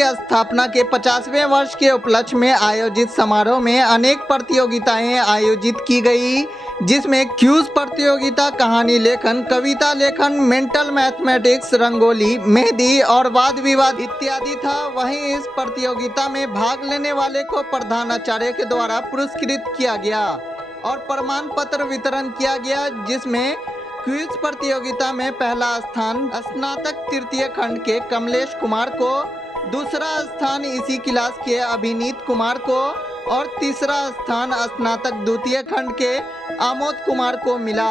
की स्थापना के 50वें वर्ष के उपलक्ष्य में आयोजित समारोह में अनेक प्रतियोगिताएं आयोजित की गई, जिसमें क्यूज प्रतियोगिता, कहानी लेखन, कविता लेखन, मेंटल मैथमेटिक्स, रंगोली, मेहंदी और वाद विवाद इत्यादि था। वहीं इस प्रतियोगिता में भाग लेने वाले को प्रधानाचार्य के द्वारा पुरस्कृत किया गया और प्रमाण पत्र वितरण किया गया, जिसमें क्विज प्रतियोगिता में पहला स्थान स्नातक तृतीय खंड के कमलेश कुमार को, दूसरा स्थान इसी क्लास के अभिनीत कुमार को और तीसरा स्थान स्नातक द्वितीय खंड के आमोद कुमार को मिला।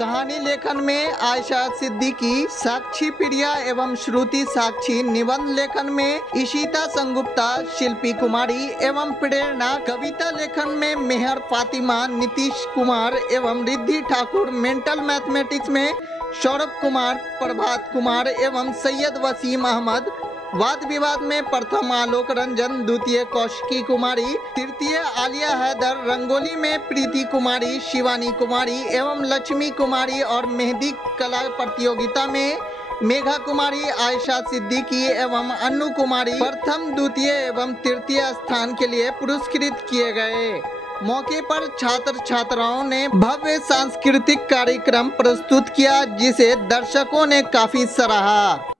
कहानी लेखन में आयशा सिद्दीकी, साक्षी प्रिया एवं श्रुति साक्षी, निबंध लेखन में इशिता संगुप्ता, शिल्पी कुमारी एवं प्रेरणा, कविता लेखन में मेहर फातिमा, नीतीश कुमार एवं रिद्धि ठाकुर, मेंटल मैथमेटिक्स में सौरभ कुमार, प्रभात कुमार एवं सैयद वसीम अहमद, वाद विवाद में प्रथम आलोक रंजन, द्वितीय कौशिकी कुमारी, तृतीय आलिया हैदर, रंगोली में प्रीति कुमारी, शिवानी कुमारी एवं लक्ष्मी कुमारी और मेहंदी कला प्रतियोगिता में मेघा कुमारी, आयशा सिद्दीकी एवं अन्नू कुमारी प्रथम, द्वितीय एवं तृतीय स्थान के लिए पुरस्कृत किए गए। मौके पर छात्र छात्राओं ने भव्य सांस्कृतिक कार्यक्रम प्रस्तुत किया, जिसे दर्शकों ने काफी सराहा।